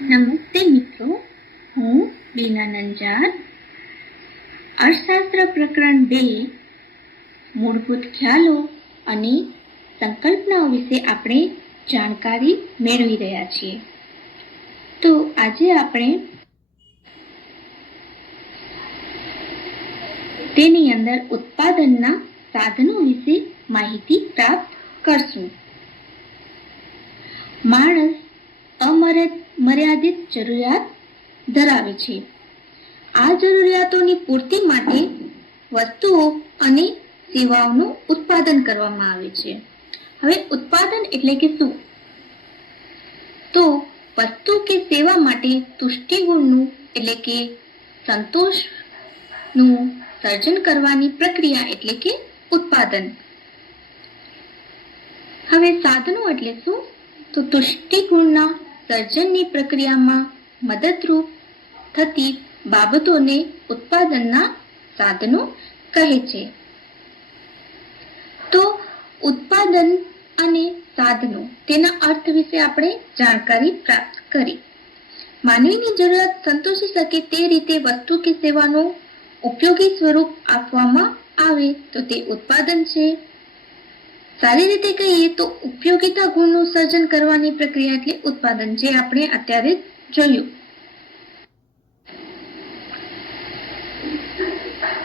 નમસ્તે મિત્રો, હું બીના નંજાર. અર્થશાસ્ત્ર પ્રકરણ 2 મૂળભૂત ખ્યાલો અને સંકલ્પનાઓ વિશે આપણે જાણકારી મેળવી રહ્યા છીએ. તો આજે આપણે તેની અંદર ઉત્પાદનના સાધનો વિશે માહિતી પ્રાપ્ત કરશું. માણસ અમર્યાદિત જરૂરિયાત ધરાવે છે. આ જરૂરિયાતોની પૂર્તિ માટે વસ્તુઓ અને સેવાઓનું ઉત્પાદન કરવામાં આવે છે. હવે ઉત્પાદન એટલે કે શું? તો વસ્તુ કે સેવા માટે તુષ્ટિગુણનું એટલે કે સંતોષનું સર્જન કરવાની પ્રક્રિયા એટલે કે ઉત્પાદન. હવે સાધનો એટલે શું? તો તુષ્ટિગુણના સર્જનની પ્રક્રિયામાં મદદરૂપ થતી બાબતોને ઉત્પાદનના સાધનો કહે છે. તો ઉત્પાદન અને સાધનો તેના અર્થ વિશે આપણે જાણકારી પ્રાપ્ત કરી. માનવીની જરૂરિયાત સંતોષી શકે તે રીતે વસ્તુ કે સેવાનું ઉપયોગી સ્વરૂપ આપવામાં આવે તો તે ઉત્પાદન છે. સારી રીતે કહીએ તો ઉપયોગિતા ગુણનું સર્જન કરવાની પ્રક્રિયા એટલે ઉત્પાદન, જે આપણે અત્યારે જોયું.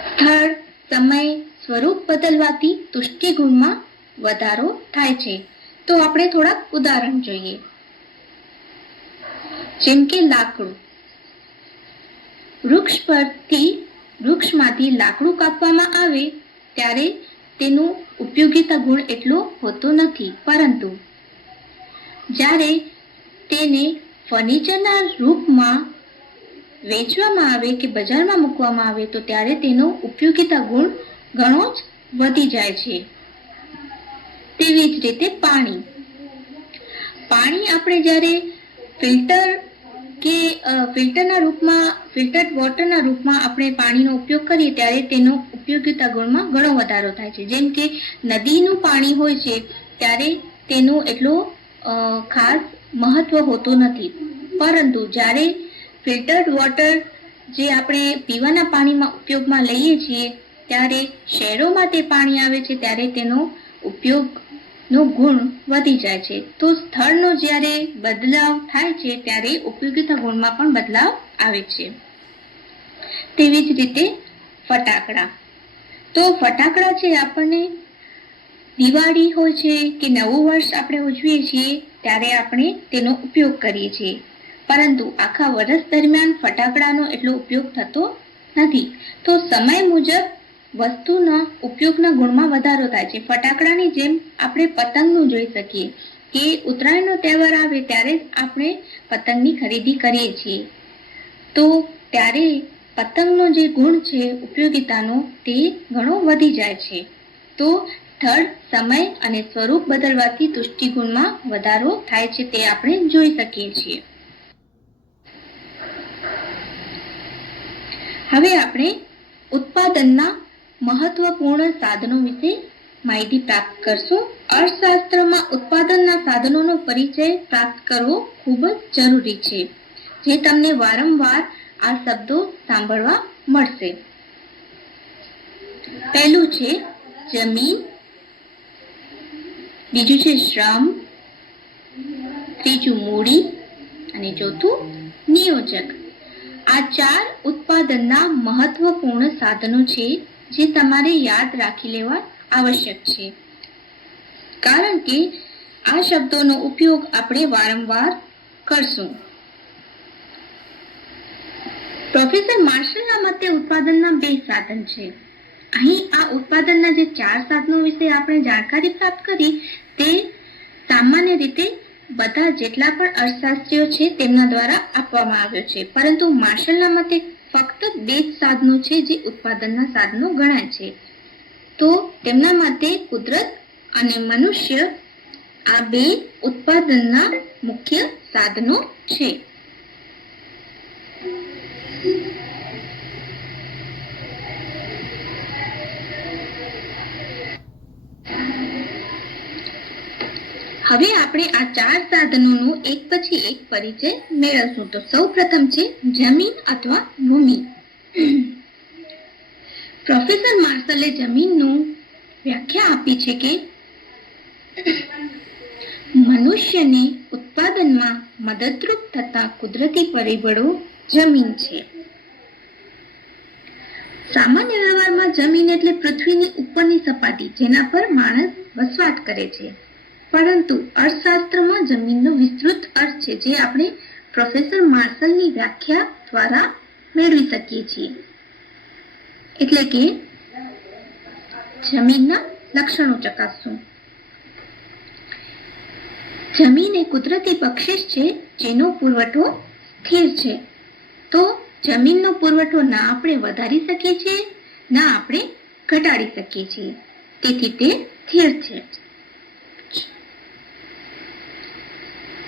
સ્થળ, સમય, સ્વરૂપ બદલવાથી તુષ્ટિગુણમાં વધારો થાય છે. તો આપણે થોડાક ઉદાહરણ જોઈએ. જેમ કે લાકડું. વૃક્ષમાંથી લાકડું કાપવામાં આવે ત્યારે તેનો ઉપયોગિતા ગુણ એટલો હોતો નથી, પરંતુ જ્યારે તેને ફર્નિચરના રૂપમાં વેચવામાં આવે કે બજારમાં મૂકવામાં આવે તો ત્યારે તેનો ઉપયોગિતા ગુણ ઘણો જ વધી જાય છે. તેવી જ રીતે પાણી આપણે જ્યારે ફિલ્ટર્ડ વોટરના રૂપમાં આપણે પાણીનો ઉપયોગ કરીએ ત્યારે તેનો ઉપયોગિતા ગુણમાં ઘણો વધારો થાય છે. જેમ કે નદીનું પાણી હોય છે ત્યારે તેનું એટલો ખાસ મહત્વ હોતું નથી, પરંતુ જ્યારે ફિલ્ટર્ડ વોટર જે આપણે પીવાના પાણીમાં ઉપયોગમાં લઈએ છીએ ત્યારે શહેરોમાં તે પાણી આવે છે ત્યારે તેનો ઉપયોગનો ગુણ વધી જાય છે. તો સ્થળનો જ્યારે બદલાવ થાય છે ત્યારે ઉપયોગિતા ગુણમાં પણ બદલાવ આવે છે. તેવી જ રીતે ફટાકડા. તો ફટાકડા છે આપણને દિવાળી હોય છે કે નવું વર્ષ આપણે ઉજવીએ છીએ ત્યારે આપણે તેનો ઉપયોગ કરીએ છીએ, પરંતુ આખા વર્ષ દરમિયાન ફટાકડાનો એટલો ઉપયોગ થતો નથી. તો સમય મુજબ વસ્તુના ઉપયોગના ગુણમાં વધારો થાય છે. ફટાકડાની જેમ આપણે પતંગનું જોઈ શકીએ કે ઉત્તરાયણનો તહેવાર આવે ત્યારે આપણે પતંગની ખરીદી કરીએ છીએ, તો ત્યારે પતંગનો જે ગુણ છે ઉપયોગિતાનો તે ઘણો વધી જાય છે. તો સ્થળ, સમય અને સ્વરૂપ બદલવાથી તુષ્ટિગુણમાં વધારો થાય છે તે આપણે જોઈ શકીએ છીએ. હવે આપણે ઉત્પાદનના મહત્વપૂર્ણ સાધનો વિશે માહિતી પ્રાપ્ત કરશું. અર્થશાસ્ત્રમાં ઉત્પાદનના સાધનોનો પરિચય પ્રાપ્ત કરવો ખૂબ જ જરૂરી છે, જે તમને વારંવાર આ શબ્દો સાંભળવા મળશે. પહેલું છે જમીન, બીજું છે શ્રમ, ત્રીજું મૂડી અને ચોથું નિયોજક. આ 4 ઉત્પાદનના મહત્વપૂર્ણ સાધનો છે જે તમારે યાદ રાખી લેવા આવશ્યક છે, કારણ કે આ શબ્દોનો ઉપયોગ આપણે વારંવાર કરશું. પ્રોફેસર માર્શલના મતે ઉત્પાદનના 2 સાધન છે. અહીં આ ઉત્પાદનના જે 4 સાધનો વિશે આપણે જાણકારી પ્રાપ્ત કરી તે સામાન્ય રીતે બધા જેટલા પણ અર્થશાસ્ત્રીઓ છે તેમના દ્વારા આપવામાં આવ્યો છે, પરંતુ માર્શલના મતે ફક્ત 2 જ સાધનો છે જે ઉત્પાદનના સાધનો ગણાય છે. તો તેમના મતે કુદરત અને મનુષ્ય આ 2 ઉત્પાદનના મુખ્ય સાધનો છે. હવે આપણે આ 4 સાધનોનો એક પછી એક પરિચય મેળવશું. તો સૌ પ્રથમ છે જમીન અથવા ભૂમિ. પ્રોફેસર માર્શલે જમીનનું વ્યાખ્યા આપી છે કે મનુષ્યને ઉત્પાદનમાં મદદરૂપ થતા કુદરતી પરિબળો જમીન છે. સામાન્ય વ્યવહારમાં જમીન એટલે પૃથ્વીની ઉપરની સપાટી જેના પર માણસ વસવાટ કરે છે. પરંતુ અર્થશાસ્ત્રમાં જમીનનો વિસ્તૃત અર્થ છે જે આપણે પ્રોફેસર માર્શલની વ્યાખ્યા દ્વારા મેળવી શકીએ છીએ. એટલે કે જમીનના લક્ષણો ચકાસશું. જમીન એ કુદરતી બક્ષિસ છે જેનો પુરવઠો સ્થિર છે. તો જમીનનો પુરવઠો ના આપણે વધારી શકીએ છીએ ના આપણે ઘટાડી શકીએ છીએ, તેથી તે સ્થિર છે.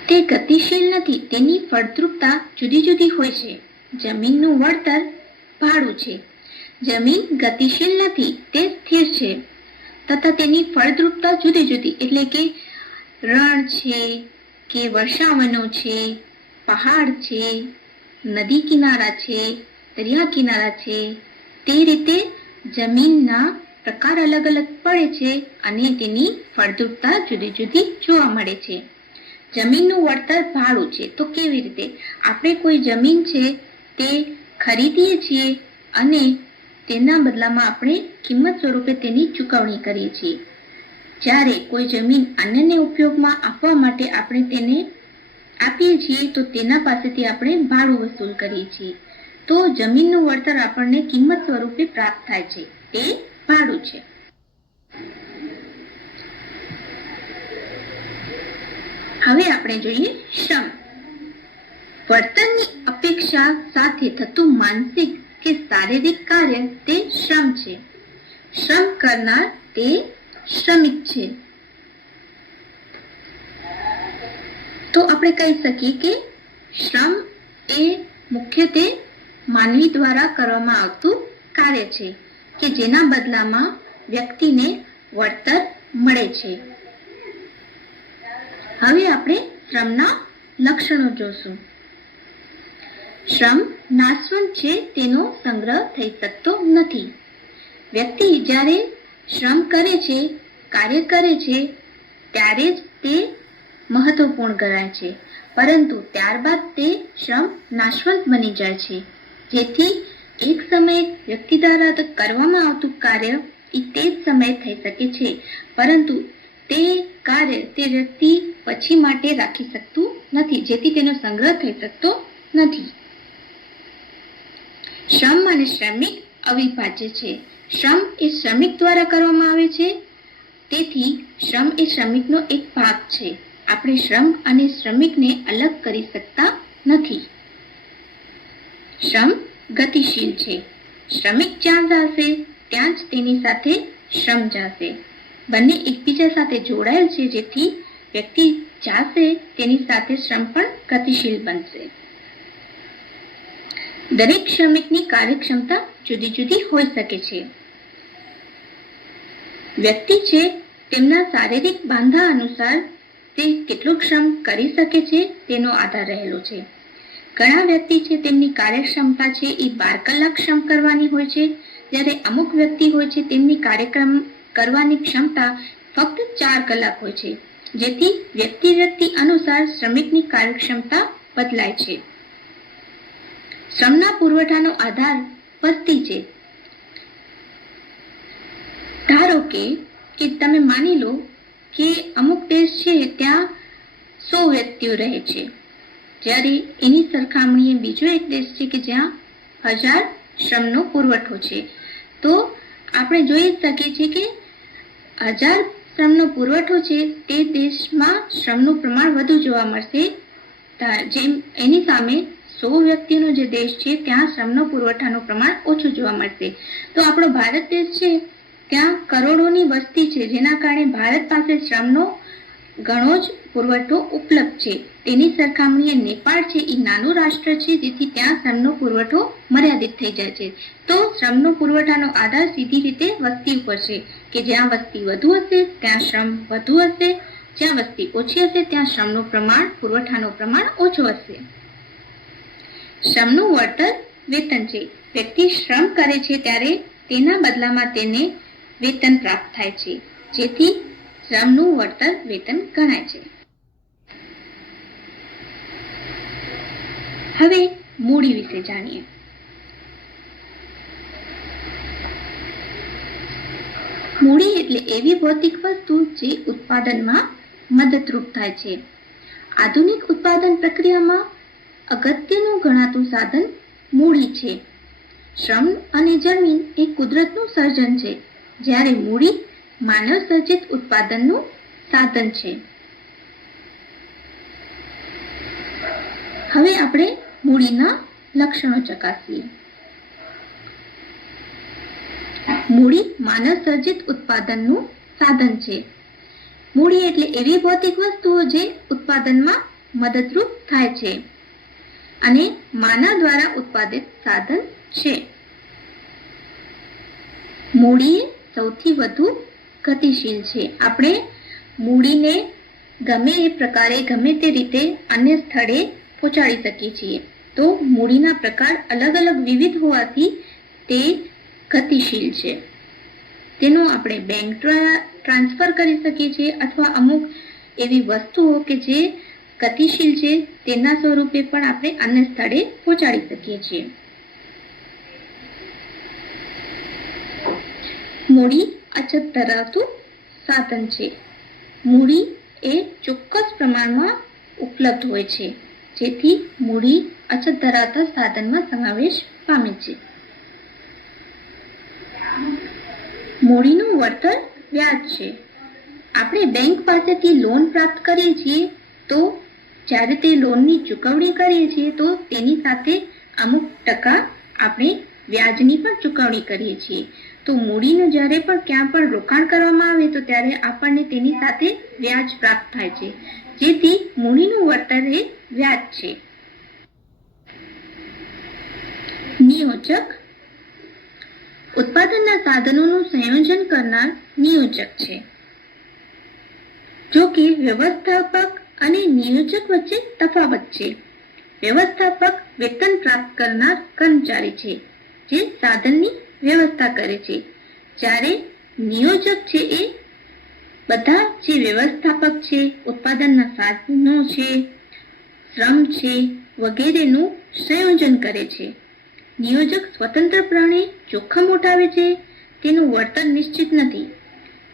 તે ગતિશીલ નથી, તેની ફળદ્રુપતા જુદી જુદી હોય છે. જમીનનું વળતર ભાડું છે. જમીન ગતિશીલ નથી, તે સ્થિર છે તથા તેની ફળદ્રુપતા જુદી જુદી, એટલે કે રણ છે કે વર્ષાવનો છે, પહાડ છે, નદી કિનારા છે, દરિયા કિનારા છે. તે રીતે જમીનના પ્રકાર અલગ અલગ પડે છે અને તેની ફળદ્રુપતા જુદી જુદી જોવા મળે છે. જમીનનું વળતર ભાડું છે. તો કેવી રીતે? આપણે કોઈ જમીન છે તે ખરીદીએ છીએ અને તેના બદલામાં આપણે કિંમત સ્વરૂપે તેની ચૂકવણી કરીએ છીએ. જ્યારે કોઈ જમીન અન્યને ઉપયોગમાં આપવા માટે આપણે તેને આપીએ છીએ તો તેના પાસેથી આપણે ભાડું વસૂલ કરીએ છીએ. તો જમીનનું વળતર આપણને કિંમત સ્વરૂપે પ્રાપ્ત થાય છે, તે ભાડું છે. હવે આપણે જોઈએ શ્રમ. વળતરની અપેક્ષા સાથે થતું માનસિક કે શારીરિક કાર્ય તે શ્રમ છે. શ્રમ કરનાર તે શ્રમિક છે. તો આપણે કહી શકીએ કે શ્રમ એ મુખ્યત્વે માનવી દ્વારા કરવામાં આવતું કાર્ય છે કે જેના બદલામાં વ્યક્તિને વળતર મળે છે. હવે આપણે શ્રમના લક્ષણો જોશું. શ્રમ નાશવંત છે, તેનો સંગ્રહ થઈ શકતો નથી. વ્યક્તિ જ્યારે શ્રમ કરે છે, કાર્ય કરે છે, ત્યારે જ તે મહત્વપૂર્ણ ગણાય છે, પરંતુ ત્યારબાદ તે શ્રમ નાશવંત બની જાય છે. જેથી એક સમયે વ્યક્તિ દ્વારા કરવામાં આવતું કાર્ય એ તે જ સમયે થઈ શકે છે, પરંતુ તે કાર્ય તે વ્યક્તિ પછી માટે રાખી શકતું નથી, જેથી તેનો સંગ્રહ થઈ શકતો નથી. શ્રમ અને શ્રમિક અવિભાજ્ય છે. શ્રમ એ શ્રમિક દ્વારા કરવામાં આવે છે, તેથી શ્રમ એ શ્રમિકનો એક ભાગ છે. આપણે શ્રમ અને શ્રમિકને અલગ કરી શકતા નથી. શ્રમ ગતિશીલ છે. શ્રમિક જ્યાં જશે ત્યાં જ તેની સાથે શ્રમ જશે. બંને એકબીજા સાથે જોડાયેલ છે, જેથી વ્યક્તિ જાશે તેની સાથે શ્રમ પણ ગતિશીલ બનશે. દરેક શ્રમિકની કાર્યક્ષમતા જુદી જુદી હોઈ શકે છે. વ્યક્તિ છે તેમના શારીરિક બાંધા અનુસાર તે કેટલું શ્રમ કરી શકે છે તેનો આધાર રહેલો છે. ઘણા વ્યક્તિ છે તેમની કાર્યક્ષમતા છે એ 12 કલાક શ્રમ કરવાની હોય છે, જ્યારે અમુક વ્યક્તિ હોય છે તેમની કાર્યક્રમ કરવાની ક્ષમતા ફક્ત 4 કલાક હોય છે. જેથી વ્યક્તિ અનુસાર શ્રમિકની કાર્યક્ષમતા બદલાય છે. શ્રમના પુરવઠાનો આધાર વસ્તી છે. ધારો કે તમે માની લો કે અમુક દેશ છે ત્યાં 100 વ્યક્તિઓ રહે છે, જ્યારે એની સરખામણીએ બીજો એક દેશ છે કે જ્યાં 1000 શ્રમનો પુરવઠો છે. તો આપણે જોઈ શકીએ છીએ કે 1000 શ્રમનો પુરવઠો છે તે દેશમાં શ્રમનું પ્રમાણ વધુ જોવા મળશે, જેમ એની સામે 100 વ્યક્તિનો જે દેશ છે ત્યાં શ્રમનો પુરવઠાનું પ્રમાણ ઓછું જોવા મળશે. તો આપણો ભારત દેશ છે ત્યાં કરોડોની વસ્તી છે, જેના કારણે ભારત પાસે શ્રમનો ઘણો જ પુરવઠો ઉપલબ્ધ છે. તેની સરખામણીએ નેપાળ છે એ નાનું રાષ્ટ્ર છે, જેથી ત્યાં શ્રમનો પુરવઠો મર્યાદિત થઈ જાય છે. તો શ્રમનો પુરવઠાનો આધાર સીધી રીતે વસ્તી ઉપર છે કે જ્યાં વસ્તી વધુ હશે ત્યાં શ્રમ વધુ હશે જ્યાં વસ્તી ઓછી હશે ત્યાં શ્રમનું પ્રમાણ, પુરવઠાનું પ્રમાણ ઓછું હશે. શ્રમનું વળતર વેતન છે. વ્યક્તિ શ્રમ કરે છે ત્યારે તેના બદલામાં તેને વેતન પ્રાપ્ત થાય છે, જેથી શ્રમનું વળતર વેતન ગણાય છે. હવે મૂડી વિશે જાણીએ. મૂડી એટલે એવી ભૌતિક વસ્તુ જે ઉત્પાદનમાં મદદરૂપ થાય છે. આધુનિક ઉત્પાદન પ્રક્રિયામાં અગત્યનું ગણાતું સાધન મૂડી છે. શ્રમ અને જમીન એ કુદરતનું સર્જન છે, જ્યારે મૂડી માનવ સર્જિત ઉત્પાદનનું સાધન છે. હવે આપણે મૂડીના લક્ષણો ચકાસીએ. મૂડી માનવ સર્જિત ઉત્પાદનનું સાધન છે. મૂડી એટલે એવી ભૌતિક વસ્તુઓ જે ઉત્પાદનમાં મદદરૂપ થાય છે અને માનવ દ્વારા ઉત્પાદિત સાધન છે. મૂડી સૌથી વધુ ગતિશીલ છે. આપણે મૂડીને ગમે એ પ્રકારે, ગમે તે રીતે અન્ય સ્થળે પહોંચાડી શકીએ છીએ. તો મૂડીના પ્રકાર અલગ અલગ વિવિધ હોવાથી તે ગતિશીલ છે. તેનો આપણે બેંક દ્વારા ટ્રાન્સફર કરી શકીએ છીએ અથવા અમુક એવી વસ્તુઓ કે જે ગતિશીલ છે તેના સ્વરૂપે પણ આપણે અન્ય સ્થળે પહોંચાડી શકીએ છીએ. મૂડી અછત ધરાવતું સાધન છે. મૂડી એ ચોક્કસ પ્રમાણમાં ઉપલબ્ધ હોય છે, જેથી મૂડી અછત ધરાવતા સાધનમાં સમાવેશ પામે છે. મૂડીનું વળતર વ્યાજ છે. આપણે બેંક પાસેથી લોન પ્રાપ્ત કરીએ છીએ તો જ્યારે તે લોનની ચૂકવણી કરીએ છીએ તો તેની સાથે અમુક ટકા આપણે વ્યાજની પણ ચૂકવણી કરીએ છીએ. તો મૂડીનું જ્યારે પણ ક્યાં પણ રોકાણ કરવામાં આવે તો ત્યારે આપણને તેની સાથે વ્યાજ પ્રાપ્ત થાય છે, જેથી મૂડીનું વળતર એ વ્યાજ છે. નિયોજક ઉત્પાદનના સાધનોનું સંયોજન કરનાર નિયોજક છે. જો કે વ્યવસ્થાપક અને નિયોજક વચ્ચે તફાવત છે. વ્યવસ્થાપક વેતન પ્રાપ્ત કરનાર કર્મચારી છે જે સાધનની વ્યવસ્થા કરે છે, જ્યારે નિયોજક છે એ બધા જે વ્યવસ્થાપક છે, ઉત્પાદનના સાધનો છે, શ્રમ છે વગેરેનું સંયોજન કરે છે. નિયોજક સ્વતંત્રપણે જોખમ ઉઠાવે છે. તેનું વળતર નિશ્ચિત નથી.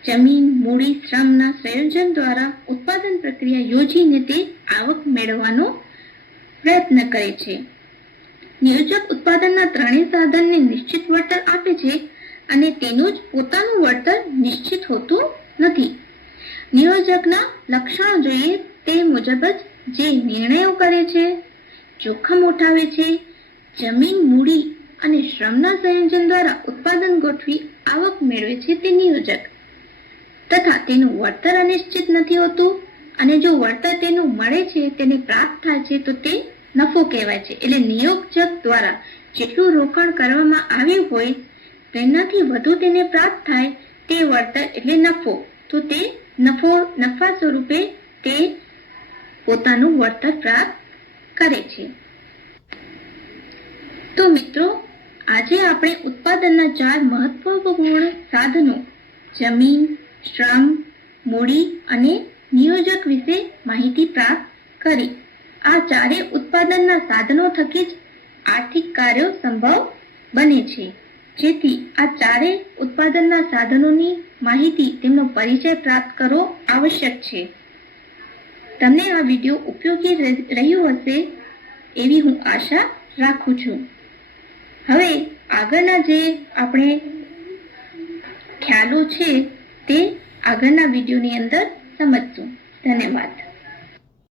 જમીન, મૂડી, શ્રમના સંયોજન દ્વારા ઉત્પાદન પ્રક્રિયા યોજીને તે આવક મેળવવાનો પ્રયત્ન કરે છે. નિયોજક ઉત્પાદનના ત્રણેય સાધનને નિશ્ચિત વળતર આપે છે અને તેનું જ પોતાનું વળતર નિશ્ચિત હોતું નથી. નિયોજકના લક્ષણો જોઈએ તે મુજબ જ જે નિર્ણયો કરે છે, જોખમ ઉઠાવે છે, જમીન, મૂડી અને શ્રમના સંયોજન દ્વારા ઉત્પાદન ગોઠવી આવક મેળવે છે તે નિયોજક, તથા તેનું વળતર અનિશ્ચિત નથી હોતું અને જો વળતર તેનું મળે છે, તેને પ્રાપ્ત થાય છે તો તે નફો કહેવાય છે. એટલે નિયોજક દ્વારા જેટલું રોકાણ કરવામાં આવ્યું હોય તેનાથી વધુ તેને પ્રાપ્ત થાય તે વળતર એટલે નફો. તો તે નફા સ્વરૂપે તે પોતાનું વળતર પ્રાપ્ત કરે છે. તો મિત્રો, આજે આપણે ઉત્પાદનના 4 મહત્વપૂર્ણ સાધનો જમીન, શ્રમ, મૂડી અને નિયોજક વિશે માહિતી પ્રાપ્ત કરી. આ ચારેય ઉત્પાદનના સાધનો થકી જ આર્થિક કાર્યો સંભવ બને છે, જેથી આ ચારેય ઉત્પાદનના સાધનોની માહિતી, તેમનો પરિચય પ્રાપ્ત કરવો આવશ્યક છે. તમને આ વિડીયો ઉપયોગી રહ્યું હશે એવી હું આશા રાખું છું. હવે આગળના જે આપણે ખ્યાલો છે તે આગળના વિડીયોની અંદર સમજશું. ધન્યવાદ.